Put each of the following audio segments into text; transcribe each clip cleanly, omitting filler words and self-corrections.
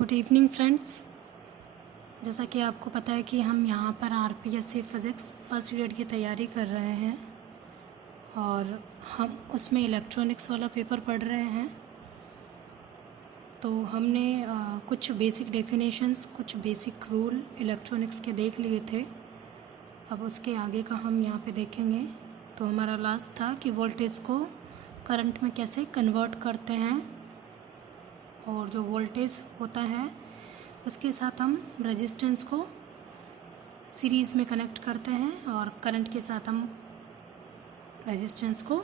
Good evening friends. जैसा कि आपको पता है कि हम यहाँ पर आरपीएससी फिज़िक्स फर्स्ट ग्रेड की तैयारी कर रहे हैं और हम उसमें इलेक्ट्रॉनिक्स वाला पेपर पढ़ रहे हैं। तो हमने कुछ बेसिक डेफिनेशंस, कुछ बेसिक रूल इलेक्ट्रॉनिक्स के देख लिए थे। अब उसके आगे का हम यहाँ पे देखेंगे। तो हमारा लास्ट था कि वोल्टेज को करंट में कैसे कन्वर्ट करते हैं, और जो वोल्टेज होता है उसके साथ हम रेजिस्टेंस को सीरीज़ में कनेक्ट करते हैं और करंट के साथ हम रेजिस्टेंस को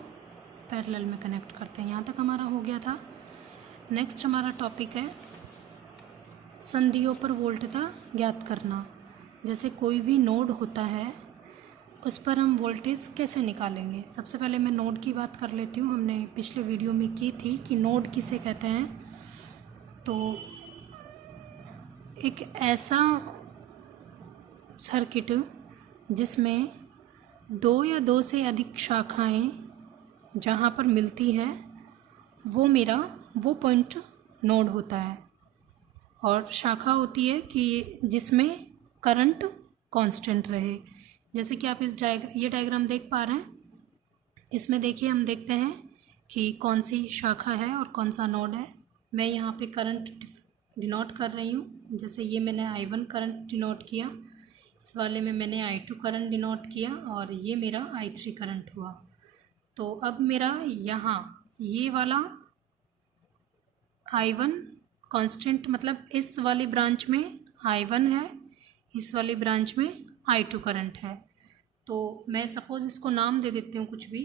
पैरेलल में कनेक्ट करते हैं। यहाँ तक हमारा हो गया था। नेक्स्ट हमारा टॉपिक है संधियों पर वोल्टता ज्ञात करना। जैसे कोई भी नोड होता है उस पर हम वोल्टेज कैसे निकालेंगे। सबसे पहले मैं नोड की बात कर लेती हूँ। हमने पिछले वीडियो में की थी कि नोड किसे कहते हैं। तो एक ऐसा सर्किट जिसमें दो या दो से अधिक शाखाएं जहाँ पर मिलती है वो पॉइंट नोड होता है। और शाखा होती है कि जिसमें करंट कांस्टेंट रहे। जैसे कि आप ये डायग्राम देख पा रहे हैं। इसमें देखिए, हम देखते हैं कि कौन सी शाखा है और कौन सा नोड है। मैं यहाँ पे करंट डिनोट कर रही हूँ। जैसे ये मैंने I1 करंट डिनोट किया, इस वाले में मैंने I2 करंट डिनोट किया और ये मेरा I3 करंट हुआ। तो अब मेरा यहाँ ये वाला I1 कांस्टेंट, मतलब इस वाली ब्रांच में I1 है, इस वाली ब्रांच में I2 करंट है। तो मैं सपोज़ इसको नाम दे देती हूँ कुछ भी,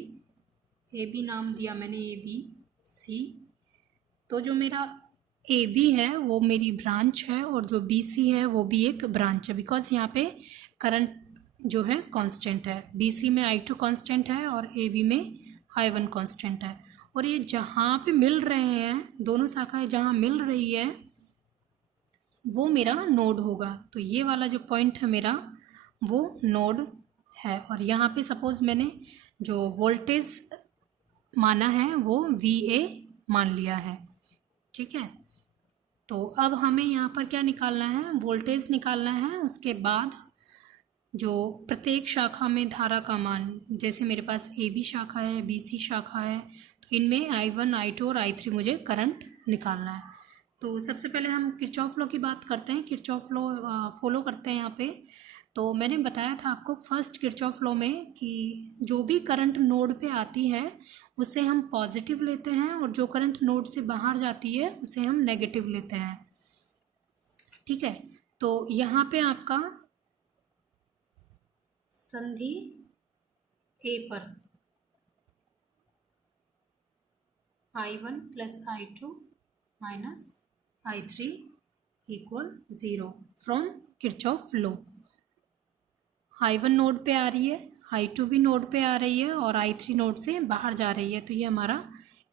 AB नाम दिया मैंने, ABC। तो जो मेरा AB है वो मेरी ब्रांच है और जो BC है वो भी एक ब्रांच है, बिकॉज यहाँ पे करंट जो है कांस्टेंट है। BC में I2 कांस्टेंट है और AB में I1 कांस्टेंट है। और ये जहाँ पे मिल रहे हैं, दोनों शाखाएं जहाँ मिल रही है वो मेरा नोड होगा। तो ये वाला जो पॉइंट है मेरा वो नोड है। और यहाँ पे सपोज मैंने जो वोल्टेज माना है वो VA मान लिया है, ठीक है। तो अब हमें यहाँ पर क्या निकालना है, वोल्टेज निकालना है। उसके बाद जो प्रत्येक शाखा में धारा का मान, जैसे मेरे पास AB शाखा है, BC शाखा है, तो इनमें I1, I2 और I3 मुझे करंट निकालना है। तो सबसे पहले हम किरचॉफ लॉ की बात करते हैं। किरचॉफ लॉ फॉलो करते हैं यहाँ पे। तो मैंने बताया था आपको फर्स्ट किरचॉफ लॉ में कि जो भी करंट नोड पे आती है उसे हम पॉजिटिव लेते हैं और जो करंट नोड से बाहर जाती है उसे हम नेगेटिव लेते हैं, ठीक है। तो यहाँ पे आपका संधि A पर I1 plus I2 minus I3 equal 0 from Kirchhoff law. I1 node पे आ रही है, I2 भी नोड पे आ रही है और I3 नोड से बाहर जा रही है। तो ये हमारा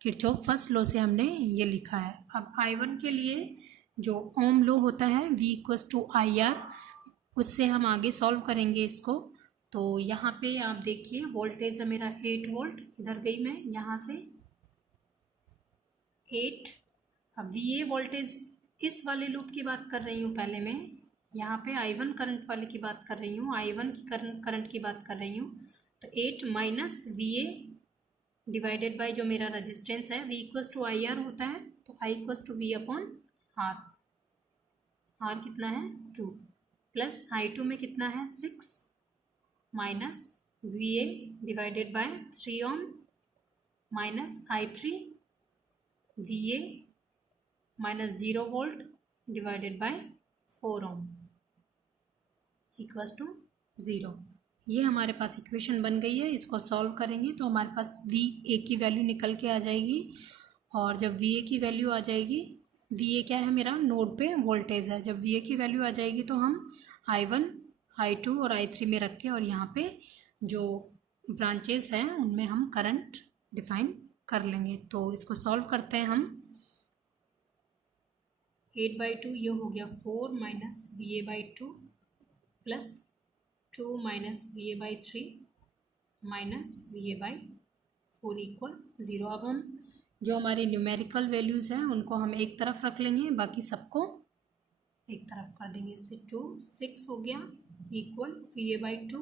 किरचॉफ फर्स्ट लॉ से हमने ये लिखा है। अब I1 के लिए जो ओम लॉ होता है V इक्वल्स टू IR, उससे हम आगे सॉल्व करेंगे इसको। तो यहाँ पे आप देखिए वोल्टेज है मेरा 8 वोल्ट, इधर गई मैं यहाँ से 8। अब VA वोल्टेज, इस वाले लूप की बात कर रही हूँ पहले मैं, यहाँ पे I1 करंट वाले की बात कर रही हूँ, I1 की करंट की बात कर रही हूँ। तो 8 माइनस VA डिवाइडेड बाय जो मेरा रेजिस्टेंस है V इक्वल्स टू IR होता है। तो I equals to V upon R। R कितना है 2, प्लस I2 में कितना है 6, minus VA divided by 3 ohm minus I3 VA minus 0 volt divided by 4 ohm equals to 0। ये हमारे पास इक्वेशन बन गई है। इसको सॉल्व करेंगे तो हमारे पास VA की वैल्यू निकल के आ जाएगी। और जब VA की वैल्यू आ जाएगी, VA क्या है मेरा नोड पे वोल्टेज है, जब VA की वैल्यू आ जाएगी तो हम I1, I2 और I3 में रख के और यहाँ पे जो ब्रांचेस हैं उनमें हम करंट डिफाइन कर लेंगे। तो इसको सॉल्व करते हैं हम। 8/2 ये हो गया 4 minus VA/2 plus 2 minus VA/3 minus VA/4 equal 0। अब हम जो हमारी न्यूमेरिकल वैल्यूज़ हैं उनको हम एक तरफ रख लेंगे, बाकी सबको एक तरफ कर देंगे, इससे 2 6 हो गया equal VA/2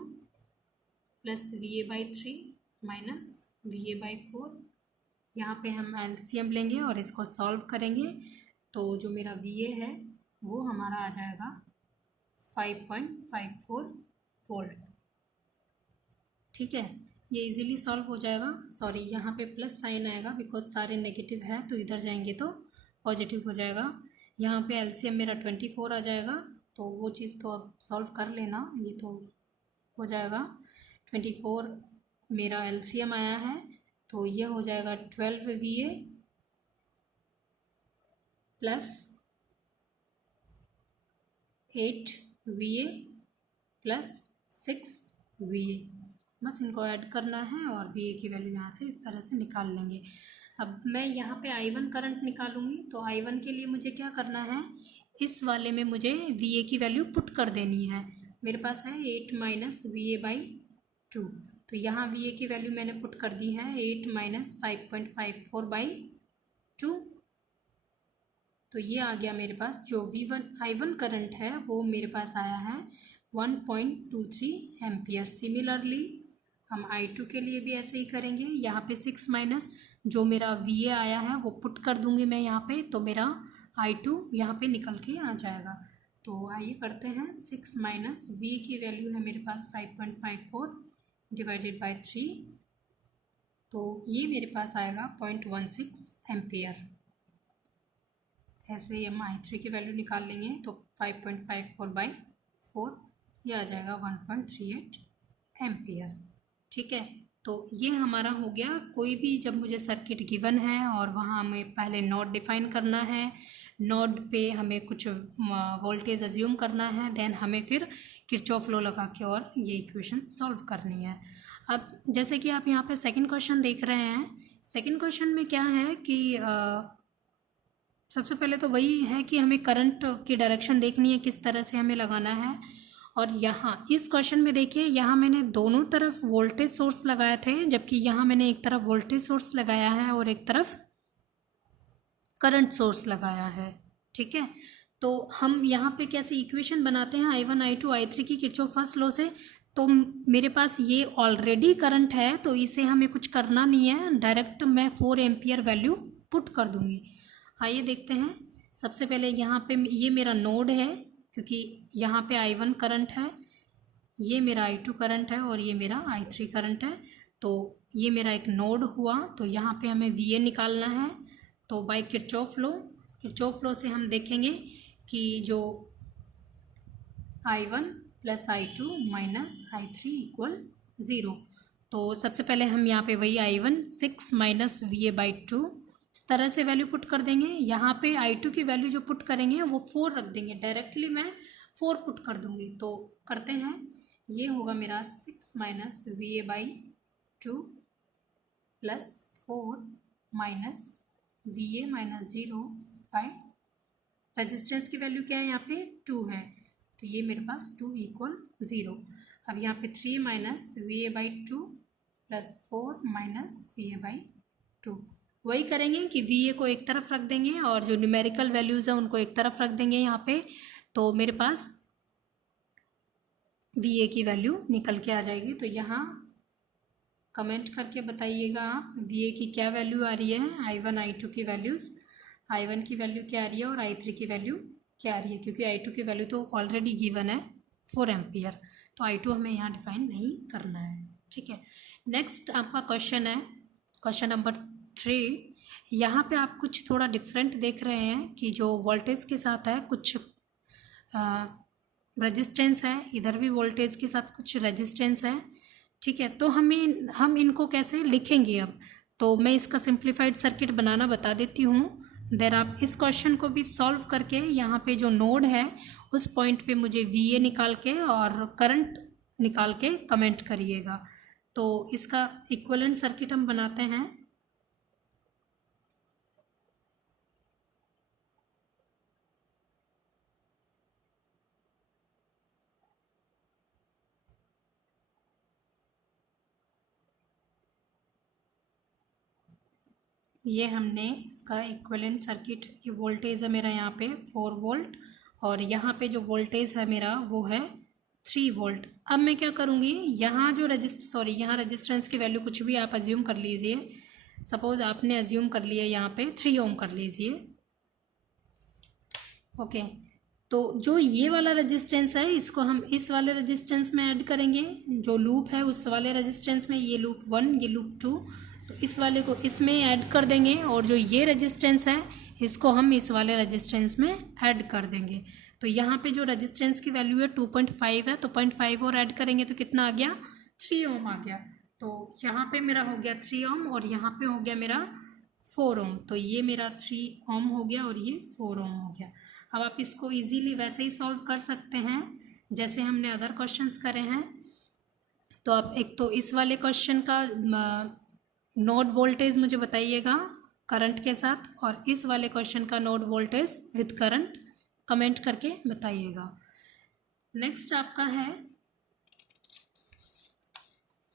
plus VA/3 minus VA/4। यहाँ पे हम LCM लेंगे और इसको सॉल्व करेंगे, तो जो मेरा VA है वो हमारा आ जाएगा 5.54 वोल्ट। ठीक है, ये इजीली सॉल्व हो जाएगा। सॉरी, यहाँ पे प्लस साइन आएगा बिकॉज सारे नेगेटिव है, तो इधर जाएंगे तो पॉजिटिव हो जाएगा। यहाँ पे LCM मेरा 24 आ जाएगा, तो वो चीज़ तो अब सॉल्व कर लेना, ये तो हो जाएगा। 24 मेरा LCM आया है, तो ये हो जाएगा 12 VA plus 8 VA plus 6 VA। बस इनको ऐड करना है और VA की वैल्यू यहाँ से इस तरह से निकाल लेंगे। अब मैं यहाँ पे I1 करंट निकालूंगी, तो I1 के लिए मुझे क्या करना है, इस वाले में मुझे VA की वैल्यू पुट कर देनी है। मेरे पास है 8 माइनस VA/2, तो यहाँ VA की वैल्यू मैंने पुट कर दी है 8 माइनस 5.54/2। तो ये आ गया मेरे पास, जो I1 करंट है वो मेरे पास आया है 1.23 एम्पियर। सिमिलरली हम I2 के लिए भी ऐसे ही करेंगे। यहाँ पे 6 माइनस जो मेरा VA आया है वो पुट कर दूंगी मैं यहाँ पे, तो मेरा I2 यहाँ पे निकल के आ जाएगा। तो आइए करते हैं, 6 माइनस VA की वैल्यू है मेरे पास 5.54 डिवाइडेड बाय 3, तो ये मेरे पास आएगा 0.16 एम्पियर। ऐसे ही हम I3 की वैल्यू निकाल लेंगे, तो 5.54/4 ये आ जाएगा 1.38 एम्पियर। ठीक है, तो ये हमारा हो गया। कोई भी जब मुझे सर्किट गिवन है और वहाँ हमें पहले नोड डिफाइन करना है, नोड पे हमें कुछ वोल्टेज अज्यूम करना है, देन हमें फिर किरचॉफ लॉ लगा के और ये इक्वेशन सॉल्व करनी है। अब जैसे कि आप यहाँ पे सेकंड क्वेश्चन देख रहे हैं, सेकंड क्वेश्चन में क्या है कि सबसे पहले तो वही है कि हमें करंट की डायरेक्शन देखनी है, किस तरह से हमें लगाना है। और यहाँ इस क्वेश्चन में देखिए, यहाँ मैंने दोनों तरफ वोल्टेज सोर्स लगाए थे, जबकि यहाँ मैंने एक तरफ वोल्टेज सोर्स लगाया है और एक तरफ करंट सोर्स लगाया है। ठीक है, तो हम यहाँ पे कैसे इक्वेशन बनाते हैं I1 I2 I3 की किरचॉफ फर्स्ट लॉ से। तो मेरे पास ये ऑलरेडी करंट है, तो इसे हमें कुछ करना नहीं है, डायरेक्ट मैं 4 एम्पियर वैल्यू पुट कर दूंगी। आइए देखते हैं। सबसे पहले यहाँ पे ये मेरा नोड है, क्योंकि यहाँ पे I1 करंट है, ये मेरा I2 करंट है और ये मेरा I3 करंट है। तो ये मेरा एक नोड हुआ, तो यहाँ पे हमें VA निकालना है। तो बाय किरचॉफ लॉ से हम देखेंगे कि जो I1 plus I2 minus I3 equal 0। तो सबसे पहले हम यहाँ पे वही I1 6 माइनस VA/2 इस तरह से वैल्यू पुट कर देंगे। यहाँ पे I2 की वैल्यू जो पुट करेंगे वो 4 रख देंगे, डायरेक्टली मैं 4 पुट कर दूंगी। तो करते हैं, ये होगा मेरा 6 minus VA/2 plus 4 minus VA minus 0 by resistance की वैल्यू क्या है, यहाँ पे 2 है, तो ये मेरे पास 2 इक्वल 0। अब यहाँ पे 3 minus VA/2 plus 4 minus VA/2 वही करेंगे कि VA को एक तरफ रख देंगे और जो न्यूमेरिकल वैल्यूज़ हैं उनको एक तरफ रख देंगे यहाँ पे। तो मेरे पास VA की वैल्यू निकल के आ जाएगी। तो यहाँ कमेंट करके बताइएगा आप VA की क्या वैल्यू आ रही है, I1 I2 की वैल्यूज़, I1 की वैल्यू क्या आ रही है और I3 की वैल्यू क्या आ रही है, क्योंकि I2 की वैल्यू तो ऑलरेडी गिवन है 4 एम्पियर, तो I2 हमें यहाँ डिफाइन नहीं करना है। ठीक है, नेक्स्ट आपका क्वेश्चन है क्वेश्चन नंबर 3। यहाँ पे आप कुछ थोड़ा डिफरेंट देख रहे हैं कि जो वोल्टेज के साथ है कुछ रेजिस्टेंस है, इधर भी वोल्टेज के साथ कुछ रेजिस्टेंस है। ठीक है, तो हम इनको कैसे लिखेंगे अब, तो मैं इसका सिंप्लीफाइड सर्किट बनाना बता देती हूँ। देर आप इस क्वेश्चन को भी सॉल्व करके यहाँ पे जो नोड है उस पॉइंट पे मुझे VA निकाल के और करंट निकाल के कमेंट करिएगा। तो इसका इक्विवेलेंट सर्किट हम बनाते हैं। ये हमने इसका इक्विवेलेंट सर्किट, ये वोल्टेज है मेरा यहाँ पे 4 वोल्ट और यहाँ पे जो वोल्टेज है मेरा वो है 3 वोल्ट। अब मैं क्या करूँगी, यहाँ जो यहाँ रजिस्टेंस की वैल्यू कुछ भी आप अज्यूम कर लीजिए। सपोज आपने अज्यूम कर लिया यहाँ पे 3 ओम कर लीजिए। ओके, तो जो ये वाला रेजिस्टेंस है इसको हम इस वाले रेजिस्टेंस में ऐड करेंगे, जो लूप है उस वाले रेजिस्टेंस में, ये लूप 1 ये लूप 2, तो इस वाले को इसमें ऐड कर देंगे, और जो ये रेजिस्टेंस है इसको हम इस वाले रेजिस्टेंस में ऐड कर देंगे। तो यहाँ पे जो रेजिस्टेंस की वैल्यू है 2.5 है, तो 0.5 और ऐड करेंगे तो कितना आ गया, 3 ओम आ गया। तो यहाँ पे मेरा हो गया 3 ओम और यहाँ पे हो गया मेरा 4 ओम। तो ये मेरा 3 ओम हो गया और ये 4 ओम हो गया। अब आप इसको इजीली वैसे ही सॉल्व कर सकते हैं जैसे हमने अदर क्वेश्चंस करे हैं। तो आप एक तो इस वाले क्वेश्चन का नोड वोल्टेज मुझे बताइएगा करंट के साथ, और इस वाले क्वेश्चन का node voltage with current comment करके बताइएगा। नेक्स्ट आपका है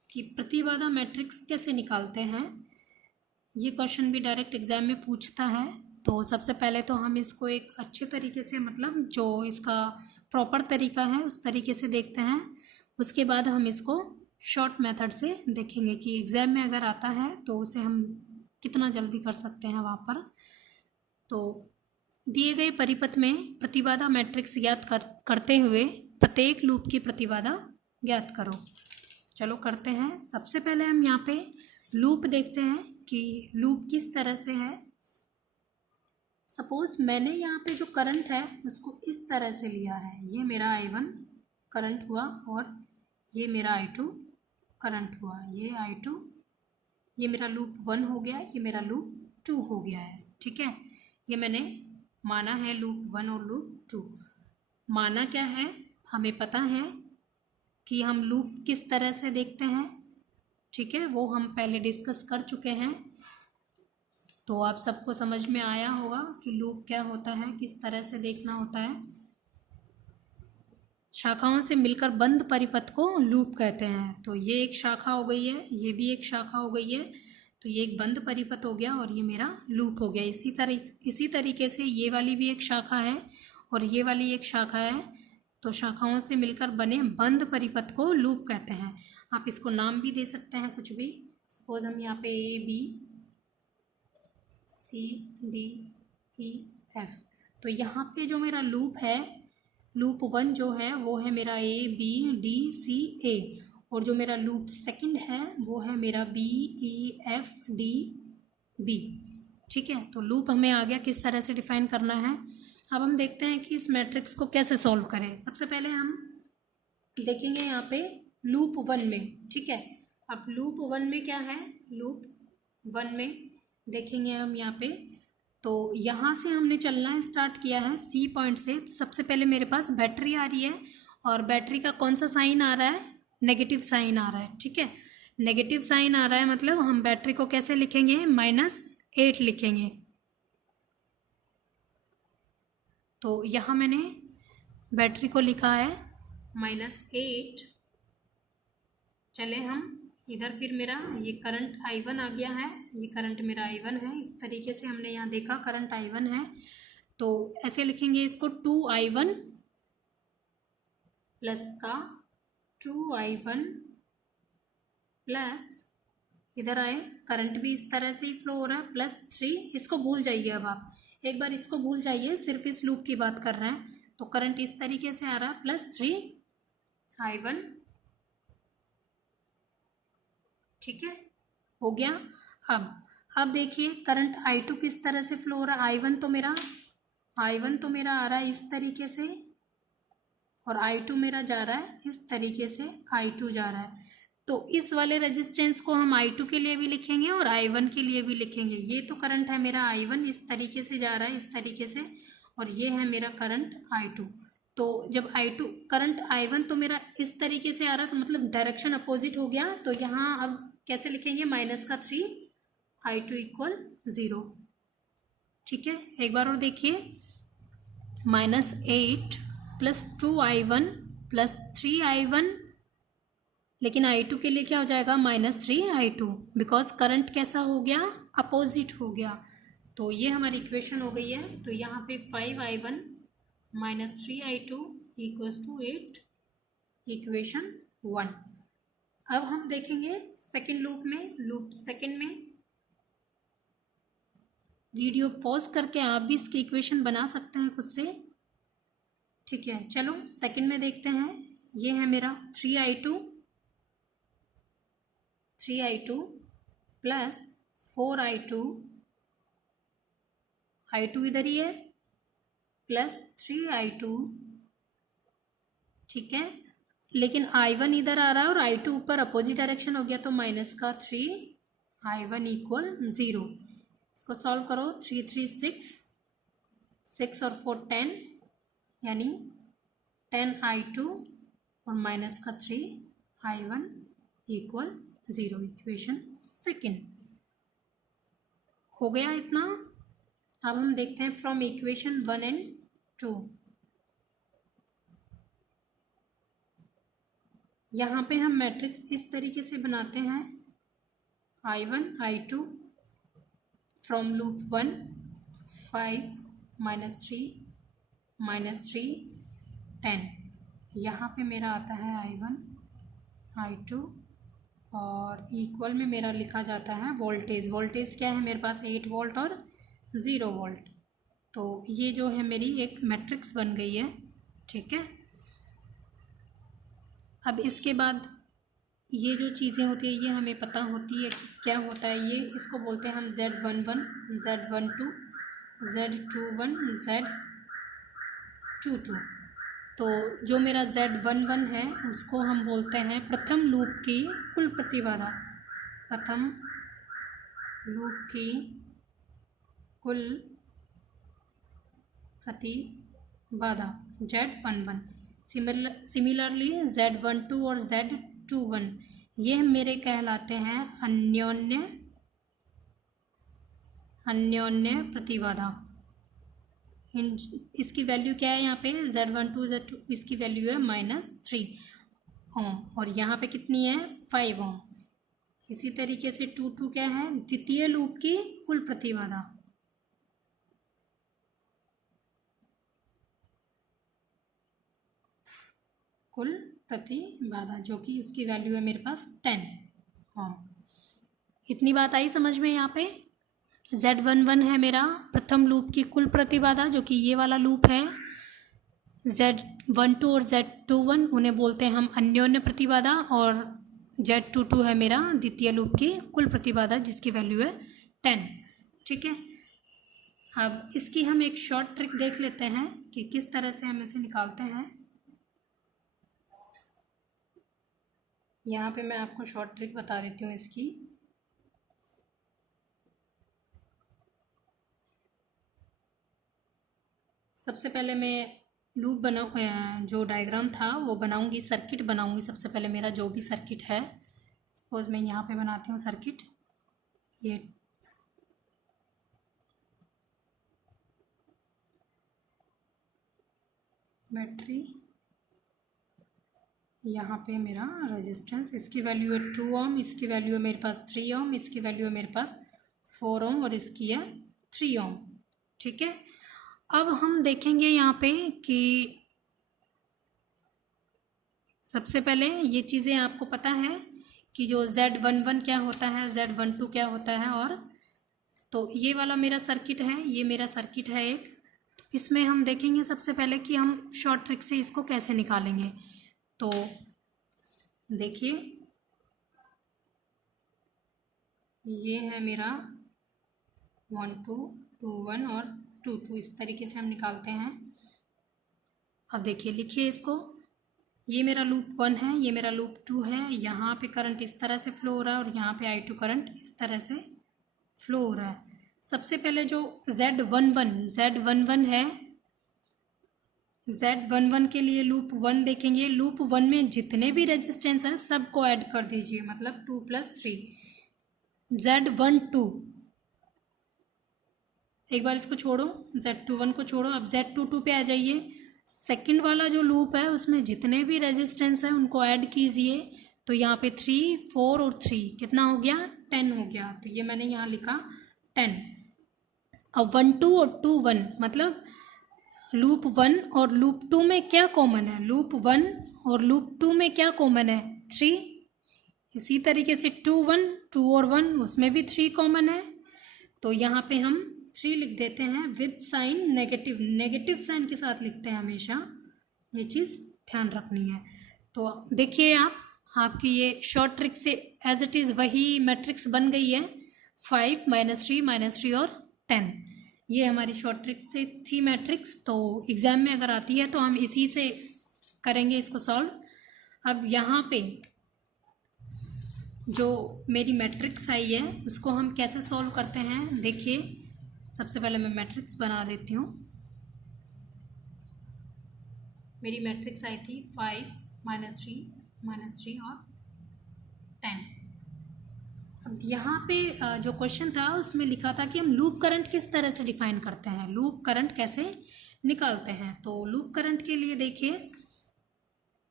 कि प्रतिबाधा मैट्रिक्स कैसे निकालते हैं। ये क्वेश्चन भी डायरेक्ट एग्जाम में पूछता है। तो सबसे पहले तो हम इसको एक अच्छे तरीके से, मतलब जो इसका प्रॉपर तरीका है उस तरीके से देखते हैं। उसके बाद हम इसको शॉर्ट मेथड से देखेंगे कि एग्ज़ाम में अगर आता है तो उसे हम कितना जल्दी कर सकते हैं वहाँ पर। तो दिए गए परिपथ में प्रतिबाधा मैट्रिक्स ज्ञात करते हुए प्रत्येक लूप की प्रतिबाधा ज्ञात करो। चलो करते हैं। सबसे पहले हम यहाँ पे लूप देखते हैं कि लूप किस तरह से है। सपोज मैंने यहाँ पे जो करंट है उसको इस तरह से लिया है, ये मेरा I1 करंट हुआ और ये मेरा I2 करंट हुआ, ये I2, ये मेरा लूप 1 हो गया, ये मेरा लूप 2 हो गया है। ठीक है, ये मैंने माना है लूप 1 और लूप 2। माना क्या है, हमें पता है कि हम लूप किस तरह से देखते हैं। ठीक है, वो हम पहले डिस्कस कर चुके हैं, तो आप सबको समझ में आया होगा कि लूप क्या होता है, किस तरह से देखना होता है। शाखाओं से मिलकर बंद परिपथ को लूप कहते हैं। तो ये एक शाखा हो गई है, ये भी एक शाखा हो गई है, तो ये एक बंद परिपथ हो गया और ये मेरा लूप हो गया। इसी तरीके से ये वाली भी एक शाखा है और ये वाली एक शाखा है, तो शाखाओं से मिलकर बने बंद परिपथ को लूप कहते हैं। आप इसको नाम भी दे सकते हैं कुछ भी। सपोज हम यहाँ पे ABCDEF, तो यहाँ पे जो मेरा लूप है, लूप 1 जो है वो है मेरा ABDCA, और जो मेरा लूप सेकंड है वो है मेरा BEFDB। ठीक है, तो लूप हमें आ गया किस तरह से डिफाइन करना है। अब हम देखते हैं कि इस मैट्रिक्स को कैसे सॉल्व करें। सबसे पहले हम देखेंगे यहाँ पे लूप 1 में। ठीक है, अब लूप 1 में क्या है, लूप 1 में देखेंगे हम यहाँ पे, तो यहाँ से हमने चलना स्टार्ट किया है C पॉइंट से। तो सबसे पहले मेरे पास बैटरी आ रही है और बैटरी का कौन सा साइन आ रहा है, नेगेटिव साइन आ रहा है। ठीक है, नेगेटिव साइन आ रहा है मतलब हम बैटरी को कैसे लिखेंगे, -8 लिखेंगे। तो यहाँ मैंने बैटरी को लिखा है -8। चले हम इधर, फिर मेरा ये करंट I1 आ गया है, ये करंट मेरा I1 है। इस तरीके से हमने यहाँ देखा करंट I1 है, तो ऐसे लिखेंगे इसको 2I1 प्लस का 2I1 प्लस, इधर आए करंट भी इस तरह से ही फ्लो हो रहा है, +3। इसको भूल जाइए, अब आप एक बार इसको भूल जाइए, सिर्फ इस लूप की बात कर रहे हैं। तो करंट इस तरीके से आ रहा है +3I1। ठीक है, हो गया। अब देखिए करंट I2 किस तरह से फ्लो हो रहा है। I1 तो मेरा आ रहा है इस तरीके से, और I2 मेरा जा रहा है इस तरीके से, I2 जा रहा है। तो इस वाले रेजिस्टेंस को हम I2 के लिए भी लिखेंगे और I1 के लिए भी लिखेंगे। ये तो करंट है मेरा I1, इस तरीके से जा रहा है, इस तरीके से, और ये है मेरा करंट I2। तो जब करंट I1 तो मेरा इस तरीके से आ रहा है, तो मतलब डायरेक्शन अपोजिट हो गया। तो यहाँ अब कैसे लिखेंगे, -3 I2 = 0। ठीक है, एक बार और देखिए, -8 प्लस 2I1 प्लस 3I1, लेकिन I2 के लिए क्या हो जाएगा, -3I2, बिकॉज करंट कैसा हो गया, अपोजिट हो गया। तो ये हमारी इक्वेशन हो गई है। तो यहाँ पे 5I1 -3i2 = 8, इक्वेशन 1। अब हम देखेंगे सेकेंड लूप में। लूप सेकेंड में वीडियो पॉज करके आप भी इसकी इक्वेशन बना सकते हैं खुद से, ठीक है। चलो सेकेंड में देखते हैं। ये है मेरा 3i2 प्लस 4i2, i2 इधर ही है, प्लस 3i2, ठीक है। लेकिन i1 इधर आ रहा है और i2 ऊपर अपोजिट डायरेक्शन हो गया, तो माइनस का 3, i1 = 0। इसको सॉल्व करो। 3 3 6, 6 और 4 10, यानी 10i2 और माइनस का 3, i1 = 0। इक्वेशन सेकेंड हो गया इतना। अब हम देखते हैं फ्रॉम इक्वेशन 1 and 2। यहाँ पे हम मैट्रिक्स इस तरीके से बनाते हैं। i1 i2 from loop 1 5 -3 -3 10। यहाँ पे मेरा आता है i1 i2 और इक्वल में मेरा लिखा जाता है वोल्टेज। वोल्टेज क्या है मेरे पास? 8 वोल्ट और 0 वोल्ट। तो ये जो है मेरी एक मैट्रिक्स बन गई है, ठीक है। अब इसके बाद ये जो चीज़ें होती है ये हमें पता होती है कि क्या होता है ये। इसको बोलते हैं हम Z11 Z12 Z21 Z22। तो जो मेरा Z11 है उसको हम बोलते हैं प्रथम लूप की कुल प्रतिबाधा। प्रथम लूप की कुल प्रतिबाधा Z11। सिमिलरली Z12 और Z21 ये मेरे कहलाते हैं अन्योन्य प्रतिबाधा। इसकी वैल्यू क्या है यहाँ पे? Z12 Z2 इसकी वैल्यू है -3 ओम और यहाँ पे कितनी है? 5 ओम। इसी तरीके से 22 क्या है? द्वितीय लूप की कुल प्रतिबाधा। कुल प्रतिबाधा जो कि उसकी वैल्यू है मेरे पास 10 ओम। इतनी बात आई समझ में? यहाँ पे Z11 है मेरा प्रथम लूप की कुल प्रतिबाधा जो कि ये वाला लूप है। Z12 और Z21 उन्हें बोलते हैं हम अन्योन्य प्रतिबाधा और Z22 है मेरा द्वितीय लूप की कुल प्रतिबाधा जिसकी वैल्यू है 10, ठीक है। अब इसकी हम एक शॉर्ट ट्रिक देख लेते हैं कि किस तरह से हम इसे निकालते हैं। यहाँ पे मैं आपको शॉर्ट ट्रिक बता देती हूँ इसकी। सबसे पहले मैं लूप जो डायग्राम था वो बनाऊंगी, सर्किट बनाऊंगी। सबसे पहले मेरा जो भी सर्किट है, सपोज मैं यहाँ पे बनाती हूँ सर्किट। ये बैटरी, यहाँ पे मेरा रेजिस्टेंस, इसकी वैल्यू है 2 ओम, इसकी वैल्यू है मेरे पास 3 ओम, इसकी वैल्यू है मेरे पास 4 ओम और इसकी है 3 ओम, ठीक है। अब हम देखेंगे यहाँ पे कि सबसे पहले ये चीज़ें आपको पता है कि जो Z11 क्या होता है, Z12 क्या होता है। और तो ये वाला मेरा सर्किट है, ये मेरा सर्किट है एक। इसमें हम देखेंगे सबसे पहले कि हम शॉर्ट ट्रिक से इसको कैसे निकालेंगे। तो देखिए ये है मेरा 1 2 2 1 और 2 2, इस तरीके से हम निकालते हैं। अब देखिए लिखिए इसको। ये मेरा लूप 1 है, ये मेरा लूप 2 है। यहाँ पे करंट इस तरह से फ्लो हो रहा है और यहाँ पे I2 करंट इस तरह से फ्लो हो रहा है। सबसे पहले जो Z11 है, Z11 के लिए लूप 1 देखेंगे। लूप 1 में जितने भी रेजिस्टेंस हैं सबको ऐड कर दीजिए, मतलब 2 + 3। Z12 एक बार इसको छोड़ो, Z21 को छोड़ो, अब Z22 पे आ जाइए। सेकंड वाला जो लूप है उसमें जितने भी रेजिस्टेंस हैं उनको ऐड कीजिए। तो यहाँ पे 3 4 और 3 कितना हो गया? 10 हो गया। तो ये मैंने यहाँ लिखा 10। अब 1 2 और 2 1 मतलब लूप 1 और लूप 2 में क्या कॉमन है? लूप 1 और लूप 2 में क्या कॉमन है? 3। इसी तरीके से 2 1, 2 और 1 उसमें भी 3 कॉमन है। तो यहाँ पे हम 3 लिख देते हैं with sign negative, negative sign के साथ लिखते हैं हमेशा, ये चीज़ ध्यान रखनी है। तो देखिए आप, आपकी ये शॉर्ट ट्रिक से एज इट इज़ वही मैट्रिक्स बन गई है, 5 -3 और 10। ये हमारी शॉर्ट ट्रिक से थी मैट्रिक्स। तो एग्ज़ाम में अगर आती है तो हम इसी से करेंगे इसको सॉल्व। अब यहाँ पे जो मेरी मैट्रिक्स आई है उसको हम कैसे सॉल्व करते हैं, देखिए। सबसे पहले मैं मैट्रिक्स बना देती हूँ। मेरी मैट्रिक्स आई थी 5 -3 और 10। अब यहाँ पे जो क्वेश्चन था उसमें लिखा था कि हम लूप करंट किस तरह से डिफाइन करते हैं, लूप करंट कैसे निकालते हैं। तो लूप करंट के लिए देखिए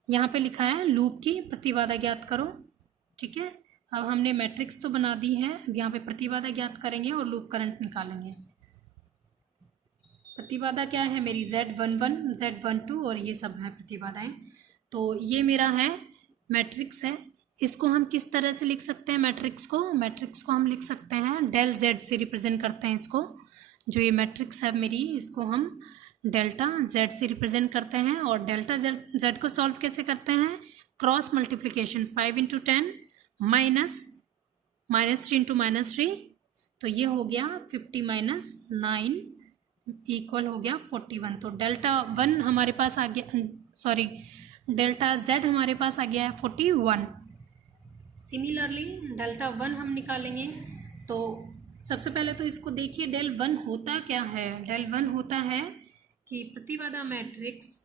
यहाँ पे लिखा है लूप की प्रतिबाधा ज्ञात करो, ठीक है। अब हमने मैट्रिक्स तो बना दी है, अब यहाँ पे प्रतिबाधा ज्ञात करेंगे और लूप करंट निकालेंगे। प्रतिबाधा क्या है मेरी? Z11, Z12 और ये सब है प्रतिबाधाएं। तो ये मेरा है मैट्रिक्स है। इसको हम किस तरह से लिख सकते हैं मैट्रिक्स को? मैट्रिक्स को हम लिख सकते हैं डेल Z से रिप्रेजेंट करते हैं इसको। जो ये मैट्रिक्स है मेरी, इसको हम डेल्टा Z से रिप्रेजेंट करते हैं। और डेल्टा Z को सॉल्व कैसे करते हैं? क्रॉस मल्टीप्लिकेशन, 5 × 10 -3 × -3, तो ये हो गया 50 - 9 इक्वल हो गया 41। तो डेल्टा 1 हमारे पास आ गया, सॉरी डेल्टा Z हमारे पास आ गया है 41। सिमिलरली डेल्टा 1 हम निकालेंगे। तो सबसे पहले तो इसको देखिए, डेल 1 होता क्या है? डेल 1 होता है कि प्रतिबाधा मैट्रिक्स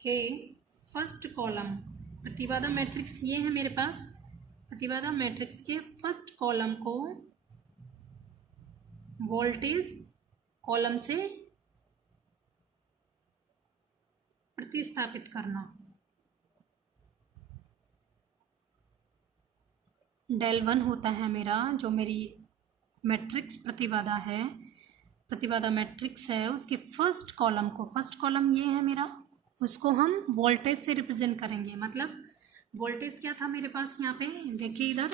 के फर्स्ट कॉलम, प्रतिबाधा मैट्रिक्स ये है मेरे पास, प्रतिबाधा मैट्रिक्स के फर्स्ट कॉलम को वोल्टेज कॉलम से प्रतिस्थापित करना। डेल 1 होता है मेरा, जो मेरी मैट्रिक्स प्रतिबाधा है, प्रतिबाधा मैट्रिक्स है, उसके फर्स्ट कॉलम को, फर्स्ट कॉलम ये है मेरा, उसको हम वोल्टेज से रिप्रेजेंट करेंगे। मतलब वोल्टेज क्या था मेरे पास यहाँ पे, देखिए इधर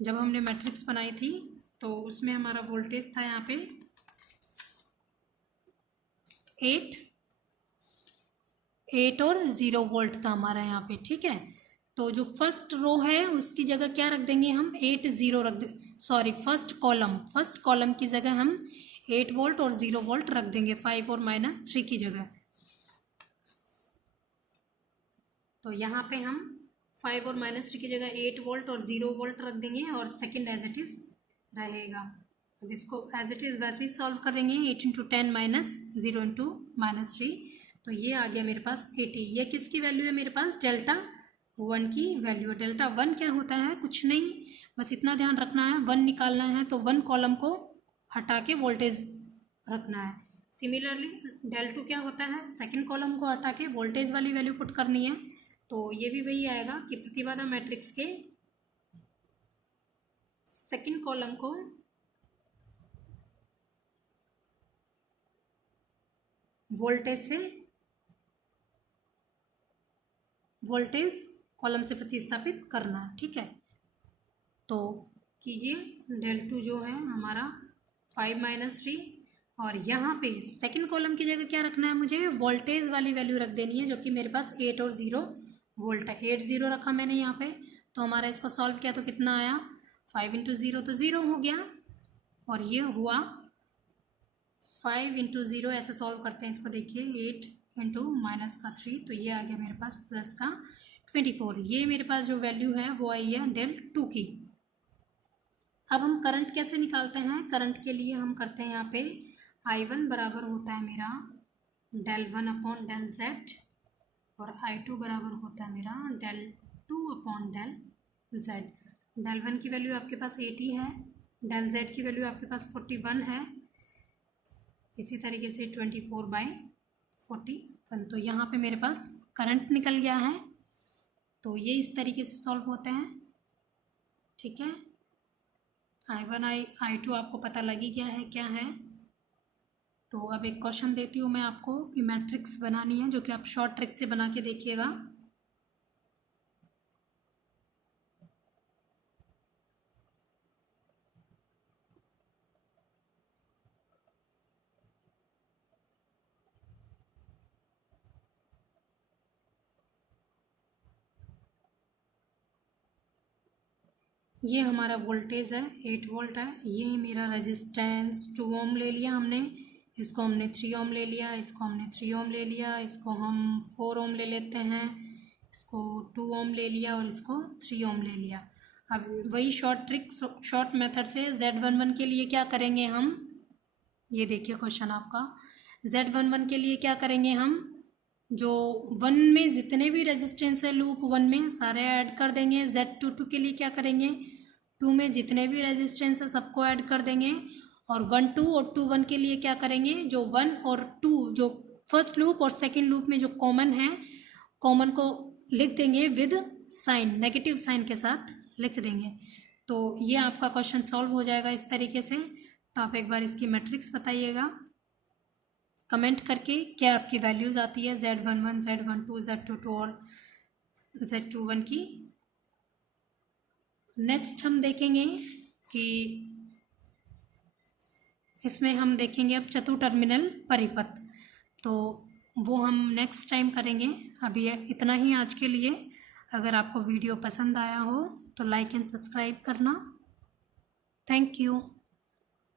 जब हमने मैट्रिक्स बनाई थी तो उसमें हमारा वोल्टेज था यहाँ पे 8 और 0 वोल्ट था हमारा यहाँ पे, ठीक है। तो जो फर्स्ट रो है उसकी जगह क्या रख देंगे हम? 8 0 रख दे, सॉरी फर्स्ट कॉलम की जगह हम 8 वोल्ट और 0 वोल्ट रख देंगे, 5 और -3 की जगह। तो यहाँ पे हम 5 और -3 की जगह 8 वोल्ट और 0 वोल्ट रख देंगे और सेकंड एज इट इज़ रहेगा। अब इसको एज इट इज़ वैसे ही सॉल्व करेंगे, 8 × 10 -0 × -3, तो ये आ गया मेरे पास 80। ये किसकी वैल्यू है मेरे पास? डेल्टा 1 की वैल्यू है। डेल्टा 1 क्या होता है? कुछ नहीं, बस इतना ध्यान रखना है, 1 निकालना है तो 1 कॉलम को हटा के वोल्टेज रखना है। सिमिलरली डेल 2 क्या होता है? सेकंड कॉलम को हटा के वोल्टेज वाली वैल्यू पुट करनी है। तो ये भी वही आएगा कि प्रतिबाधा मैट्रिक्स के सेकंड कॉलम को वोल्टेज कॉलम से प्रतिस्थापित करना, ठीक है। तो कीजिए, डेल 2 जो है हमारा 5 -3, और यहाँ पे सेकंड कॉलम की जगह क्या रखना है मुझे? वोल्टेज वाली वैल्यू रख देनी है, जो कि मेरे पास 8 और 0 वोल्ट है। 8 0 रखा मैंने यहाँ पे, तो हमारा इसको सॉल्व किया तो कितना आया? 5 × 0 तो 0 हो गया, और ये हुआ 5 × 0, ऐसे सॉल्व करते हैं इसको, देखिए 8 × -3, तो ये आ गया मेरे पास प्लस का 24। ये मेरे पास जो वैल्यू है वो आई है डेल 2 की। अब हम करंट कैसे निकालते हैं? करंट के लिए हम करते हैं यहाँ पे I1 बराबर होता है मेरा डेल 1/डेल Z, और I2 बराबर होता है मेरा डेल 2/डेल Z। डेल 1 की वैल्यू आपके पास 80 है, डेल Z की वैल्यू आपके पास 41 है, इसी तरीके से 24/41। तो यहाँ पे मेरे पास करंट निकल गया है। तो ये इस तरीके से सॉल्व होते हैं, ठीक है। I1 I2 आपको पता लगी गया है क्या है। तो अब एक क्वेश्चन देती हूँ मैं आपको कि मैट्रिक्स बनानी है, जो कि आप शॉर्ट ट्रिक से बना के देखिएगा। ये हमारा वोल्टेज है, 8 वोल्ट है। ये मेरा रेजिस्टेंस 2 ओम ले लिया हमने, इसको हमने 3 ओम ले लिया, इसको हमने 3 ओम ले लिया, इसको हम 4 ओम ले लेते हैं, इसको 2 ओम ले लिया और इसको 3 ओम ले लिया। अब वही शॉर्ट मेथड से Z11 के लिए क्या करेंगे हम, ये देखिए क्वेश्चन आपका। Z11 के लिए क्या करेंगे हम, जो 1 में जितने भी रेजिस्टेंस है लूप 1 में सारे ऐड कर देंगे। Z22 के लिए क्या करेंगे, 2 में जितने भी रेजिस्टेंस है सबको ऐड कर देंगे। और 1 2 और 2 1 के लिए क्या करेंगे, जो 1 और 2 जो फर्स्ट लूप और सेकेंड लूप में जो कॉमन है, कॉमन को लिख देंगे विद साइन, नेगेटिव साइन के साथ लिख देंगे। तो ये आपका क्वेश्चन सॉल्व हो जाएगा इस तरीके से। तो आप एक बार इसकी मैट्रिक्स बताइएगा कमेंट करके, क्या आपकी वैल्यूज़ आती है Z11, Z12, Z22 और Z21 की। नेक्स्ट हम देखेंगे कि इसमें हम देखेंगे अब चतु टर्मिनल परिपथ, तो वो हम नेक्स्ट टाइम करेंगे। अभी इतना ही आज के लिए। अगर आपको वीडियो पसंद आया हो तो लाइक एंड सब्सक्राइब करना। Thank you.